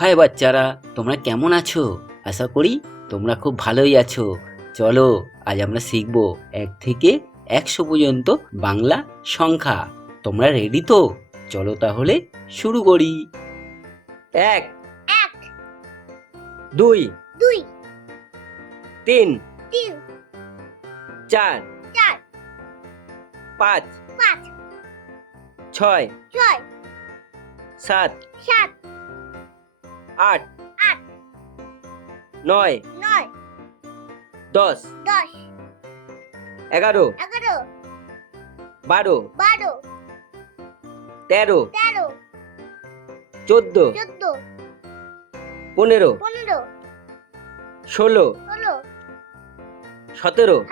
High বাচ্চারা, তোমরা কেমন আছো? আশা করি তোমরা খুব ভালোই আছো। চলো আজ আমরা শিখব 1 থেকে 100 পর্যন্ত বাংলা সংখ্যা। তোমরা রেডি তো? চলো তাহলে শুরু করি। 1 2 3 4 5 6 7 8 9 10 11 12 13 14 15 16 17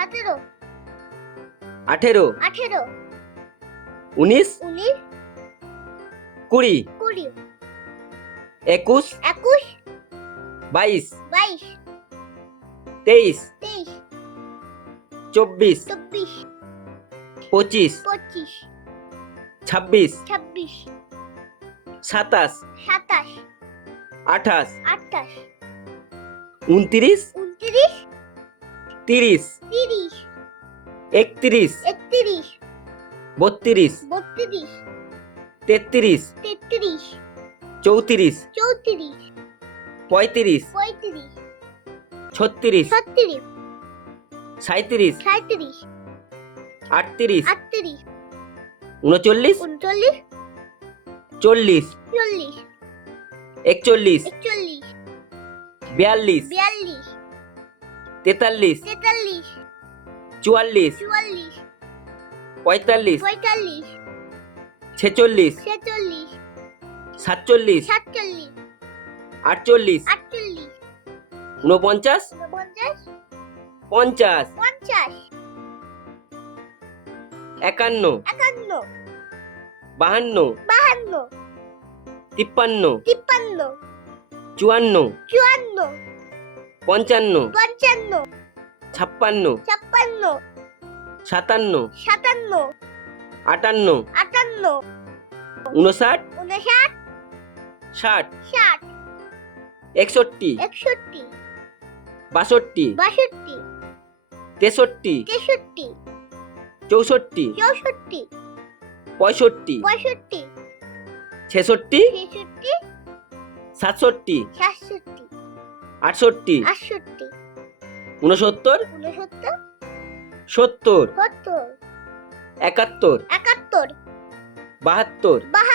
18 19 20 21 22 23 24 25 26 27 28 29 30 31 32 33 34 35 36 37 38 39 40 41 42 43 44 45 46 47 48 49 50 51 52 53 54 55 56 57 58 59 60 61 62 63 64 65 66 67 68 69 70 71 72 73 74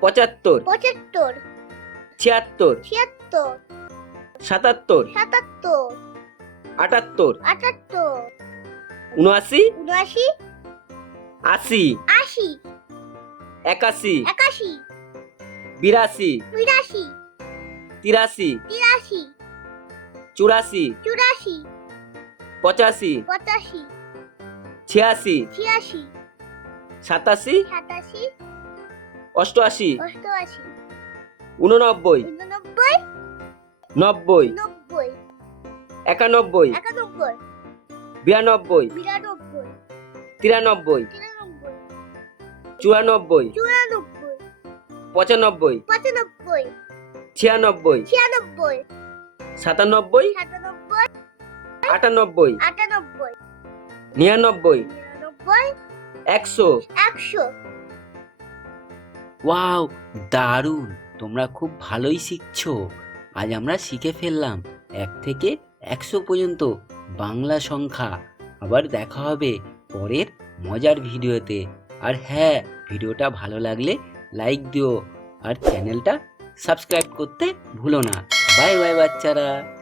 75 76 77 78 79 80 81 82 83 84 85 86 87 88 89 90 91 92 93 94 95 96 97 98 99 100 ওয়াও, দারুণ! তোমরা খুব ভালোই শিখছো। আজ আমরা শিখে ফেললাম 1 থেকে 100 পর্যন্ত বাংলা সংখ্যা। আবার দেখা হবে পরের মজার ভিডিওতে। আর হ্যাঁ, ভিডিওটা ভালো লাগলে লাইক দিও আর চ্যানেলটা সাবস্ক্রাইব করতে ভুলো না। বাই বাই বাচ্চারা।